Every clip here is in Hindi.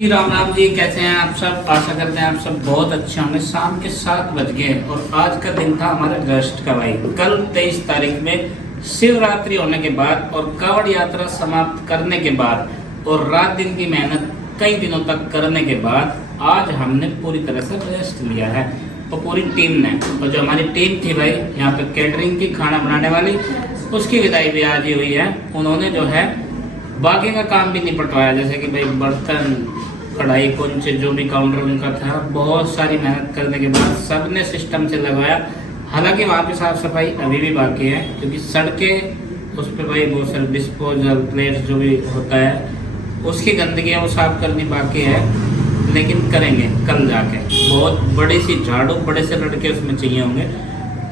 राम राम जी, कैसे हैं आप सब। आशा करते हैं आप सब बहुत अच्छे होंगे। शाम के 7 बज गए और आज का दिन था हमारे रेस्ट का भाई। कल 23 तारीख में शिवरात्रि होने के बाद और कावड़ यात्रा समाप्त करने के बाद और रात दिन की मेहनत कई दिनों तक करने के बाद आज हमने पूरी तरह से रेस्ट लिया है। तो पूरी टीम ने, और जो हमारी टीम थी भाई यहाँ पे कैटरिंग की, खाना बनाने वाली, उसकी विदाई भी आज ही हुई है। उन्होंने जो है बाकी का काम भी निपटवाया, जैसे कि भाई बर्तन, कढ़ाई, कुंच, जो भी काउंटर उनका था, बहुत सारी मेहनत करने के बाद सबने सिस्टम से लगवाया। हालांकि वहाँ पे साफ सफाई अभी भी बाकी है, क्योंकि सड़कें उस पर भाई बहुत सारे डिस्पोजल प्लेट्स जो भी होता है उसकी गंदगी है वो साफ करनी बाकी है, लेकिन करेंगे कल जाके। बहुत बड़ी सी झाड़ू, बड़े से लड़के उसमें चाहिए होंगे,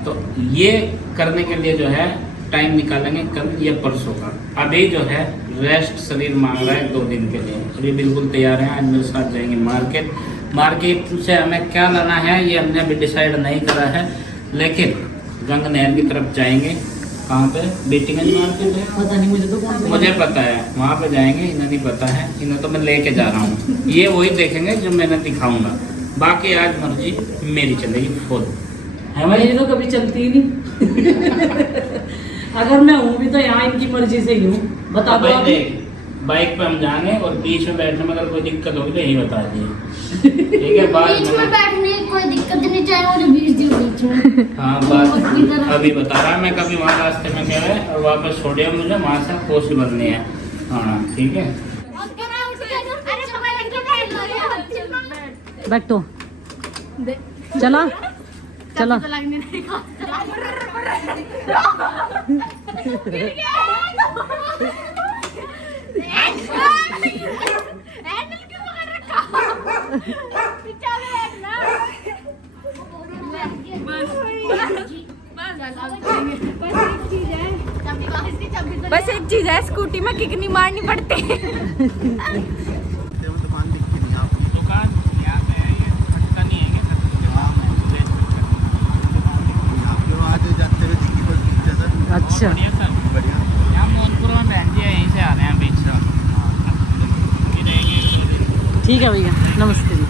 तो ये करने के लिए जो है टाइम निकालेंगे कल या परसों का। अभी जो है रेस्ट शरीर मांग रहा है 2 दिन के लिए। अभी बिल्कुल तैयार हैं, आज मेरे साथ जाएंगे मार्केट। मार्केट से हमें क्या लाना है ये हमने अभी डिसाइड नहीं करा है, लेकिन गंग नहर की तरफ जाएंगे। कहाँ पे? बेटीगंज मार्केट है, पता नहीं मुझे तो। मुझे पता है, वहाँ पे जाएंगे। इन्हें नहीं पता है, इन्हें तो मैं लेके जा रहा हूँ। ये वही देखेंगे जो मैंने दिखाऊंगा। बाकी आज मर्जी मेरी चलेगी फुल है भाई। मेरी तो कभी चलती ही नहीं। अगर मैं हूँ भी तो यहाँ इनकी मर्जी से ही हूँ। बता दो भाई देख, बाइक पे हम जाएंगे और बीच में बैठने में अगर कोई दिक्कत होगी तो यही बता दिए, ठीक है? बाद बीच में बैठने की कोई दिक्कत नहीं, चाहे मुझे बीच दी बीच में। हाँ बात अभी बता रहा मैं, कभी वहाँ रास्ते में गया है और वापस छोड़िए मुझे, वहाँ से पॉसिबल नहीं है। हाँ ठीक है, बैठो। चला चला। बस एक चीज है, स्कूटी में किक नहीं मारनी पड़ती। दुकान यहाँ पे है, ये खटका नहीं है क्या? अच्छा बढ़िया सर, बढ़िया। यहाँ मोहनपुर में बहन जी है, यहीं से आ रहे हैं बीच से। ठीक है भैया, नमस्ते जी।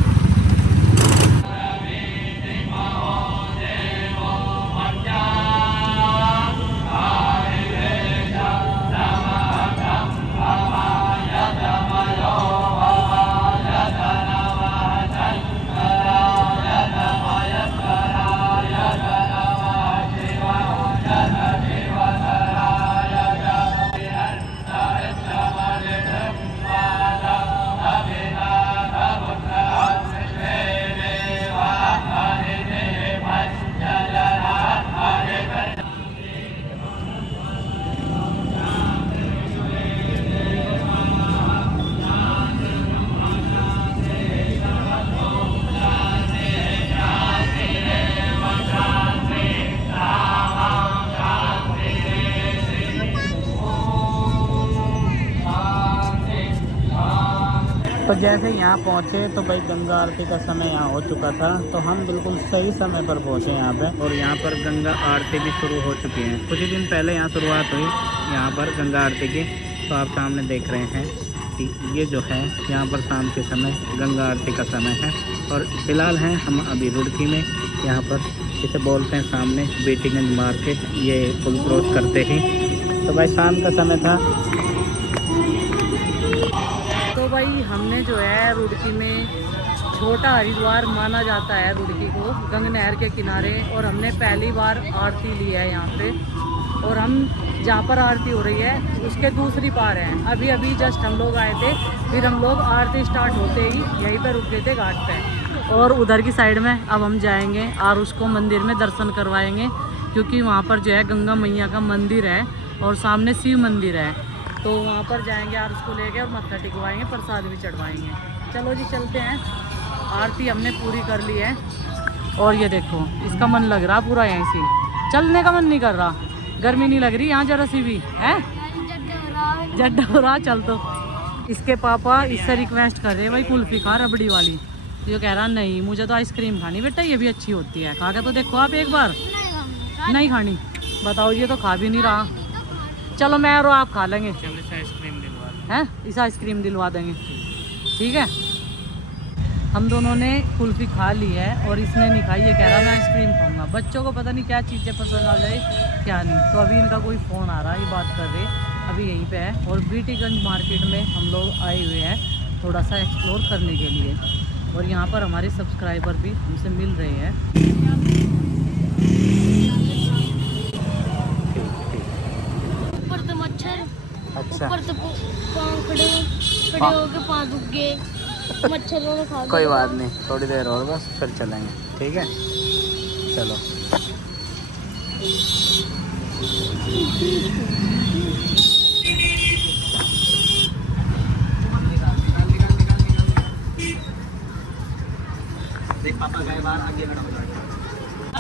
तो जैसे यहाँ पहुँचे तो भाई गंगा आरती का समय यहाँ हो चुका था, तो हम बिल्कुल सही समय पर पहुँचे यहाँ पे। और यहाँ पर गंगा आरती भी शुरू हो चुकी है। कुछ ही दिन पहले यहाँ शुरुआत हुई यहाँ पर गंगा आरती की। तो आप सामने देख रहे हैं कि ये जो है यहाँ पर शाम के समय गंगा आरती का समय है। और फिलहाल हैं हम अभी रुड़की में, यहाँ पर इसे बोलते हैं सामने बेटीगंज मार्केट। ये पुल क्रॉस करते ही तो भाई शाम का समय था। तो भाई हमने जो है रुड़की में, छोटा हरिद्वार माना जाता है रुड़की को, गंग नहर के किनारे, और हमने पहली बार आरती ली है यहाँ पे। और हम जहाँ पर आरती हो रही है उसके दूसरी पार हैं। अभी अभी जस्ट हम लोग आए थे, फिर हम लोग आरती स्टार्ट होते ही यहीं पर रुक गए थे घाट पे। और उधर की साइड में अब हम जाएंगे और उसको मंदिर में दर्शन करवाएंगे, क्योंकि वहाँ पर जो है गंगा मैया का मंदिर है और सामने शिव मंदिर है। तो वहाँ पर जाएंगे और उसको लेके और मत्था टिकवाएंगे, प्रसाद भी चढ़वाएंगे। चलो जी चलते हैं। आरती हमने पूरी कर ली है। और ये देखो, इसका मन लग रहा पूरा यहीं से, चलने का मन नहीं कर रहा। गर्मी नहीं लग रही यहाँ जरा सी भी है, जड्डा हो रहा। चल तो इसके पापा इससे रिक्वेस्ट कर रहे हैं भाई कुल्फी खा रबड़ी वाली। तो ये कह रहा नहीं मुझे तो आइसक्रीम खानी बेटा, ये भी अच्छी होती है, खा के तो देखो आप एक बार। नहीं खानी, बताओ ये तो खा भी नहीं रहा। चलो मैं और आप खा लेंगे, आइसक्रीम दिलवा हैं इसे आइसक्रीम दिलवा देंगे, ठीक है। हम दोनों ने कुल्फ़ी खा ली है और इसने नहीं खाई, ये कह रहा मैं आइसक्रीम खाऊंगा। बच्चों को पता नहीं क्या चीज़ें पसंद आ जाए क्या नहीं। तो अभी इनका कोई फ़ोन आ रहा है, ये बात कर रहे, अभी यहीं पे है। और बीटीगंज मार्केट में हम लोग आए हुए हैं थोड़ा सा एक्सप्लोर करने के लिए, और यहाँ पर हमारे सब्सक्राइबर भी हमसे मिल रहे हैं। ऊपर तो मच्छर, अच्छा ऊपर तो पाँव खड़े हो के पाँव दुख गए, मच्छरों ने खा कोई बात नहीं, थोड़ी देर और बस फिर चलेंगे, ठीक है चलो।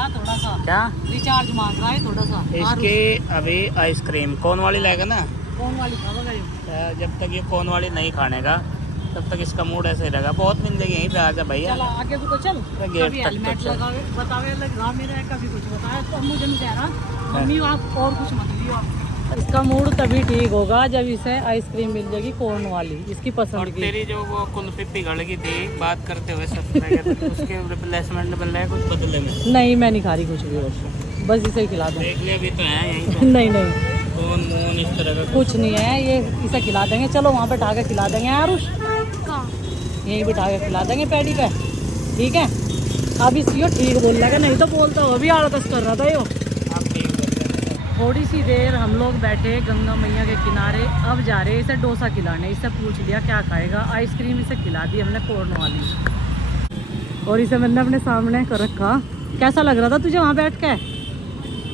थोड़ा सा क्या रिचार्ज मांग रहा है थोड़ा सा। इसके अभी आइसक्रीम कोन वाली लाएगा ना, कौन वाली खाओगा ये? जब तक ये कोन वाली नहीं खाने का तब तक इसका मूड ऐसे ही रहेगा। बहुत मिलेगी यहीं पे, आजा भैया। चल आगे भी तो चल, गेट कभी तक तो हेलमेट चल। लगावे बतावे लगा मेरा है, कभी कुछ बताया तो मुझे नहीं कह रहा मम्मी आप और कुछ मत लियो आप। इसका मूड तभी ठीक होगा जब इसे आइसक्रीम मिल जाएगी कोन वाली, इसकी और पसंद की। तेरी जो वो कुल्फी पिघल गई थी बात करते हुए सब्सक्राइबर, उसके रिप्लेसमेंट मिल रहा है कुछ बदले में? नहीं मैं नहीं खा रही कुछ भी, बस इसे ही खिला दो। देख लिया अभी तो है यहीं पे नहीं नहीं कौन मोन इस तरह का कुछ नहीं है, ये इसे खिला देंगे। चलो वहाँ पे उठा के खिला देंगे आरुष, यहीं बिठा के खिला देंगे पैडी पे, ठीक है। अब इसलिए ठीक बोल लगा, नहीं तो बोलता हो अभी आड़कस कर रहा था यो। आप ठीक है। थोड़ी सी देर हम लोग बैठे गंगा मैया के किनारे, अब जा रहे इसे डोसा खिलाने। इससे पूछ लिया क्या खाएगा, आइसक्रीम इसे खिला दी हमने कोर्न वाली, और इसे मैंने अपने सामने कर रखा। कैसा लग रहा था तुझे वहाँ बैठ के?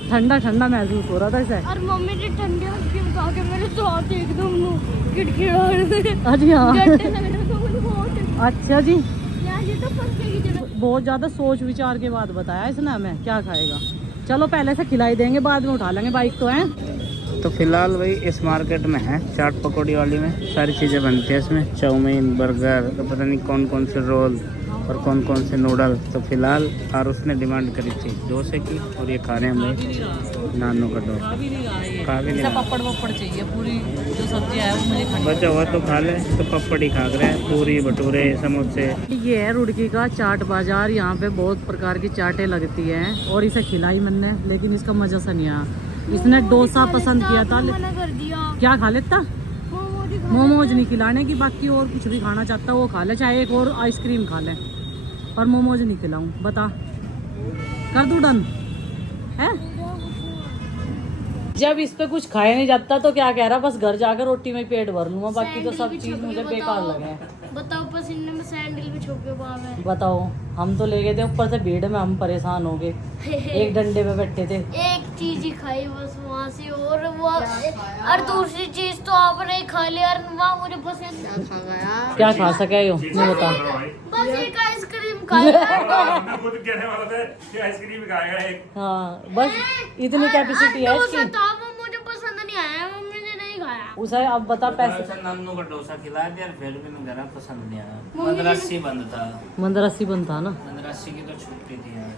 ठंडा ठंडा महसूस हो रहा था इसे? और मम्मी ने ठंडे आइसक्रीम खा के मेरे साथ एकदम किड़किड़ा रहे। अजी हाँ गड्ढे लग रहे थे मुझे बहुत। अच्छा जी, यार ये तो फंसे की जगह। बहुत ज़्यादा सोच विचार के बाद बताया इसने हमें क्या खाएगा। चलो पहले से खिलाई देंगे, बाद में उठा लेंगे, बाइक तो है। तो फिलहाल वही इस मार्केट में है, चाट पकौड़ी वाली में सारी चीज़ें बनती है इसमें, चाउमीन, बर्गर, तो पता नहीं कौन कौन से रोल और कौन कौन से नूडल। तो फिलहाल और उसने डिमांड करी थी डोसे की, और ये खा रहे हैं हम लोग नानू का डोसा। खा भी नहीं रहा है ये, खा भी नहीं इसे रहा। पपड़ वपड़ चाहिए, पूरी जो सब्जी है वो मुझे खानी। बचा हुआ तो खा ले, तो पपड़ी खा रहे हैं, पूरी भटूरे समोसे। ये है रुड़की का चाट बाजार, यहाँ पे बहुत प्रकार की चाटें लगती हैं, और इसे खिलाई मैंने लेकिन इसका मजा सा नहीं आया। इसने डोसा पसंद किया था, मना कर दिया। क्या खा लेता? मोमो भी खा मोमोज नहीं खिलाने की, बाकी और कुछ भी खाना चाहता वो खा ले, चाहे एक और आइसक्रीम खा ले, पर मोमोज नहीं खिलाऊं। बता, कर दूं डन है? जब इस पे कुछ खाया नहीं जाता तो क्या कह रहा, बस घर जाकर रोटी में पेट भर लूंगा, बाकी तो सब चीज मुझे बेकार लगे। बताओ पसीने में सैंडल भी छुप के पाँव में। बताओ, हम तो ले गए थे ऊपर से भीड़ में, हम परेशान हो गए, एक डंडे पे बैठे थे। एक चीज ही खाई बस वहाँ से, और वो और दूसरी चीज तो आपने ही खा लिया, और वहाँ मुझे पसंद क्या खा सके यो नहीं बता। बस एक आइसक्रीम खाई। खुद कहने वाला था कि आइसक्रीम खाएगा एक। हाँ बस इतनी कैपेसिटी है डोसा इसकी। था वो मुझे पसंद नहीं आया, मम्मी ने नहीं खाया। उसे अब बता पैसे। अच्छा नानू का डोसा खिला दिया, फिर भी मेरा पसंद नहीं आया। 1580 बंद था, 1580 बनता ना। 1580 की तो छुट्टी थी यार।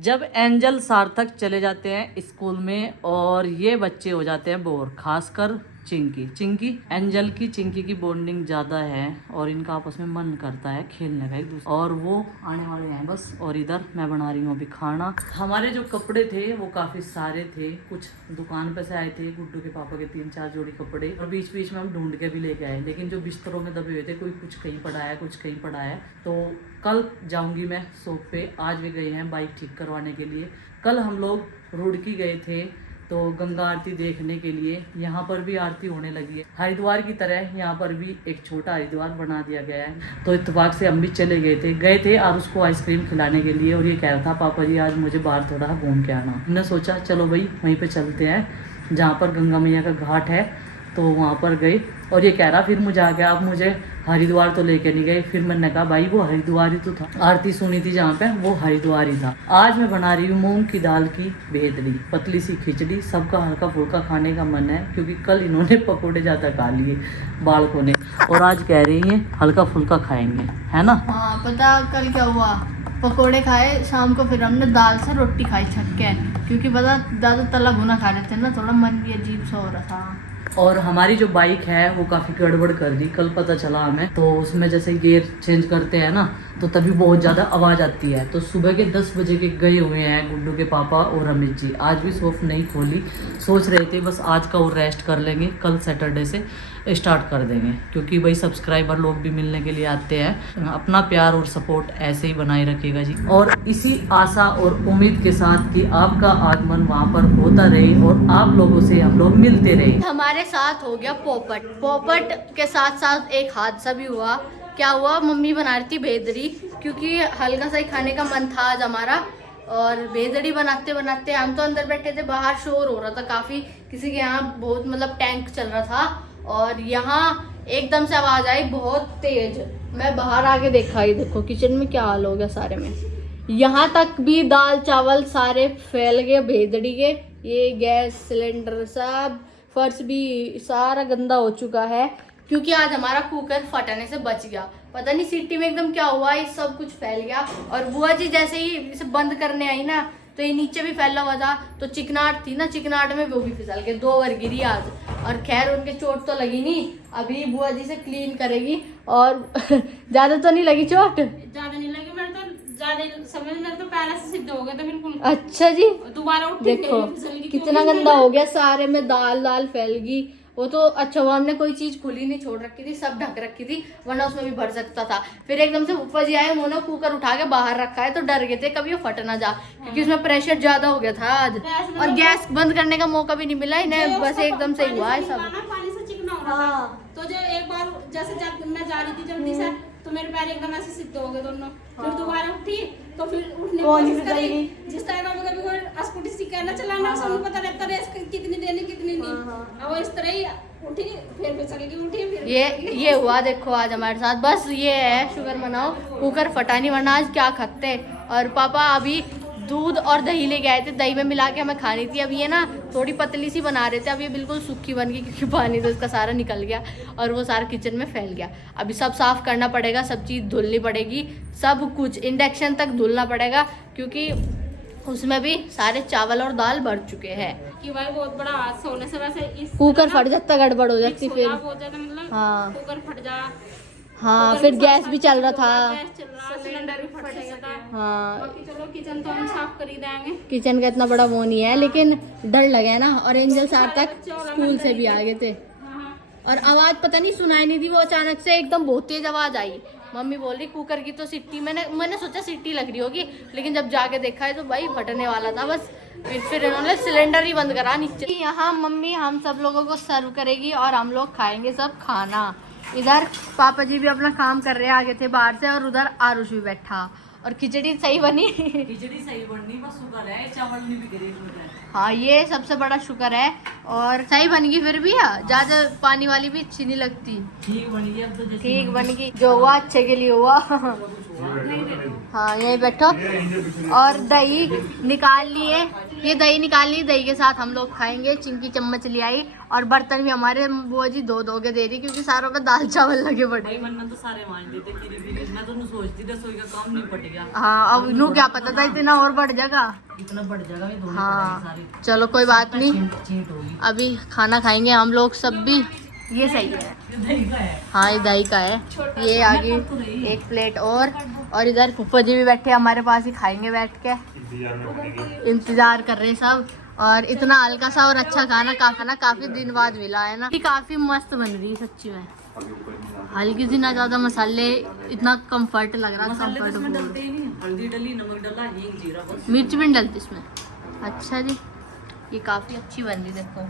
जब एंजल सार्थक चले जाते हैं स्कूल में और ये बच्चे हो जाते हैं बोर, खासकर चिंकी एंजल की चिंकी की बॉन्डिंग ज़्यादा है और इनका आपस में मन करता है खेलने का एक दूसरे, और वो आने वाले हैं बस। और इधर मैं बना रही हूँ अभी खाना। हमारे जो कपड़े थे वो काफ़ी सारे थे, कुछ दुकान पे से आए थे, गुड्डू के पापा के 3-4 जोड़ी कपड़े, और बीच बीच में हम ढूंढ के भी लेके आए, लेकिन जो बिस्तरों में दबे हुए थे, कोई कुछ कहीं पड़ा है, कुछ कहीं पड़ा है। तो कल जाऊंगी मैं शॉप पे, आज भी गए हैं बाइक ठीक करवाने के लिए। कल हम लोग रुड़की गए थे तो गंगा आरती देखने के लिए, यहाँ पर भी आरती होने लगी है। हरिद्वार की तरह यहाँ पर भी एक छोटा हरिद्वार बना दिया गया है, तो इत्तेफाक से हम भी चले गए थे और उसको आइसक्रीम खिलाने के लिए, और ये कह रहा था पापा जी आज मुझे बाहर थोड़ा घूम के आना। हमने सोचा चलो भाई वहीं पे चलते हैं, जहाँ पर गंगा मैया का घाट है, तो वहाँ पर गए। और ये कह रहा फिर मुझे आ गया, आप मुझे हरिद्वार तो लेके नहीं गए। फिर मैंने कहा भाई वो हरिद्वार ही तो था, आरती सुनी थी जहाँ पे, वो हरिद्वार ही था। आज मैं बना रही हूँ मूंग की दाल की भेदड़ी, पतली सी खिचड़ी। सबका हल्का फुल्का खाने का मन है, क्योंकि कल इन्होंने पकोड़े ज़्यादा खा लिए बालकों ने, और आज कह रही हैं हल्का फुल्का खाएंगे, है ना? हाँ पता कल क्या हुआ, पकोड़े खाए शाम को, फिर हमने दाल से रोटी खाई छक के, क्योंकि पता ज़्यादा तला भुना खा रहे थे ना, थोड़ा मन भी अजीब सा हो रहा था। और हमारी जो बाइक है वो काफ़ी गड़बड़ कर दी कल, पता चला हमें। तो उसमें जैसे गियर चेंज करते हैं ना, तो तभी बहुत ज़्यादा आवाज़ आती है। तो सुबह के 10 बजे के गए हुए हैं गुड्डू के पापा और रमेश जी। आज भी शॉप नहीं खोली, सोच रहे थे बस आज का और रेस्ट कर लेंगे, कल सैटरडे से स्टार्ट कर देंगे, क्योंकि भाई सब्सक्राइबर लोग भी मिलने के लिए आते हैं। अपना प्यार और सपोर्ट ऐसे ही बनाए रखिएगा जी। और इसी आशा और उम्मीद के साथ कि आपका आगमन वहाँ पर होता रहे और आप लोगों से हम लोग मिलते रहे। हमारे साथ हो गया पोपट के साथ साथ एक हादसा भी हुआ। क्या हुआ, मम्मी बना रही थी भेदड़ी, क्योंकि हल्का सा ही खाने का मन था आज हमारा। और भेदड़ी बनाते बनाते हम तो अंदर बैठे थे, बाहर शोर हो रहा था काफ़ी, किसी के यहाँ बहुत मतलब टैंक चल रहा था। और यहाँ एकदम से आवाज़ आई बहुत तेज। मैं बाहर आके देखा, ही देखो किचन में क्या हाल हो गया सारे में। यहाँ तक भी दाल चावल सारे फैल गए भेदड़ी के। ये गैस सिलेंडर सब, फर्श भी सारा गंदा हो चुका है, क्योंकि आज हमारा कुकर फटने से बच गया। पता नहीं सीटी में एकदम क्या हुआ, ये सब कुछ फैल गया। और बुआ जी जैसे ही इसे बंद करने आई ना, तो ये नीचे भी फैला हुआ था। तो चिकनाट थी ना, चिकनाट में वो भी फिसल के 2 बार गिरी आज। और खैर उनके चोट तो लगी नहीं, अभी बुआ जी से क्लीन करेगी। और ज्यादा तो नहीं लगी चोट? ज्यादा नहीं लगी, मेरे तो ज्यादा समझ, मेरे तो पहले से सिद्ध हो गए थे बिल्कुल। अच्छा जी, दोबारा उठ देखो कितना गंदा हो गया, सारे में दाल फैल गई। वो तो अच्छा हुआ हमने कोई चीज खुली नहीं छोड़ रखी थी, सब ढक रखी थी, वरना उसमें भी भर सकता था। फिर एकदम से ऊपर जी आए, उन्होंने कुकर उठा के बाहर रखा है, तो डर गए थे कभी वो फट ना जा, क्योंकि उसमें प्रेशर ज्यादा हो गया था आज। और गैस बंद करने का मौका भी नहीं मिला इन्हें, बस एकदम से हुआ है सब। पानी से चिकना हो रहा था, तो जो एक बार जैसे मैं जा रही थी जल्दी से, तो मेरे पैर एकदम ऐसे सिद्ध हो गए दोनों। फिर दोबारा उठी, तो फिर उठने की कोशिश करी। जिस तरह का कभी कोई स्कूटी सीखना चलाना, सबको पता रहता है कितनी देनी कितनी नहीं। अब वो इस तरह ही उठी, फिर फिसल गई, उठी फिर ये हुआ देखो आज हमारे साथ। बस ये है, शुक्र मनाओ कुकर फटा नहीं, वरना आज क्या खाते। और पापा अभी दूध और दही लेके आए थे, दही में मिला के हमें खानी थी। अब ये ना थोड़ी पतली सी बना रहे थे, अब ये बिल्कुल सूखी बन गई, क्योंकि पानी तो इसका सारा निकल गया और वो सारा किचन में फैल गया। अभी सब साफ करना पड़ेगा, सब चीज़ धुलनी पड़ेगी, सब कुछ इंडक्शन तक धुलना पड़ेगा, क्योंकि उसमें भी सारे चावल और दाल भर चुके हैं। कि भाई बहुत बड़ा हादसा होने से वैसे इस कुकर फट जाता, गड़बड़ हो जाती फिर। हो जाता, मतलब हाँ कुकर फट जा। हाँ, फिर गैस भी चल रहा था। गैस चल रहा, सिलेंडर भी फट गया था। हाँ, बाकी चलो किचन तो हम साफ कर ही देंगे। किचन का इतना बड़ा वो नहीं है, लेकिन डर लगा ना। और एंजल सार तक स्कूल से भी आ गए थे, और आवाज पता नहीं सुनाई नहीं दी, वो अचानक से एकदम बहुत तेज आवाज आई। मम्मी बोल रही कुकर की तो सीटी, मैंने सोचा सीटी लग रही होगी, लेकिन जब जाके देखा है तो भाई फटने वाला था बस। फिर इन्होंने सिलेंडर ही बंद करा नीचे। यहाँ मम्मी हम सब लोगों को सर्व करेगी और हम लोग खाएंगे सब खाना। इधर पापा जी भी अपना काम कर रहे हैं, आगे थे बाहर से, और उधर आरुष भी बैठा। और खिचड़ी सही बनी? खिचड़ी सही बननी, बस शुक्र है चावल नहीं बिगड़े। हाँ, ये सबसे बड़ा शुक्र है। और सही बन गई, फिर भी ज्यादा पानी वाली भी अच्छी नहीं लगती। ठीक बन गई, अब तो जैसे ठीक बन गई, जो हुआ अच्छे के लिए हुआ। हाँ, यहीं बैठो। और दही निकाल लिए, ये दही निकाल ली, दही के साथ हम लोग खाएंगे। चिंकी चम्मच ले आई, और बर्तन भी हमारे बुआ जी धो के दे रही, क्योंकि सारों पे दाल चावल लगे पड़े। भाई मन में तो सारे मान देते, मैं तो सोचती थी रसोई का काम नहीं पट गया। हाँ, अब नू क्या पता था इतना और बढ़ जाएगा। इतना बढ़ जाएगा, ये धोनी हाँ, पड़ेगी सारी। चलो कोई बात नहीं, चींट होगी। अभी खाना खाएंगे हम लोग सब भी। ये सही है, दही का है। हाँ ये दही का है। ये आगे एक प्लेट और इधर फूफा जी भी बैठे हमारे पास ही, खाएंगे बैठ के, इंतजार कर रहे हैं सब। और इतना हल्का सा और अच्छा खाना काफी दिन बाद मिला है ना। ये काफी मस्त बन रही है सच्ची में, हल्की सी ना ज्यादा मसाले, इतना कंफर्ट लग रहा है। कंफर्टेबल, हल्दी डली, नमक डला, हींग जीरा, बस। मिर्च भी नहीं डलती इसमें। अच्छा जी, ये काफी अच्छी बन रही देखो।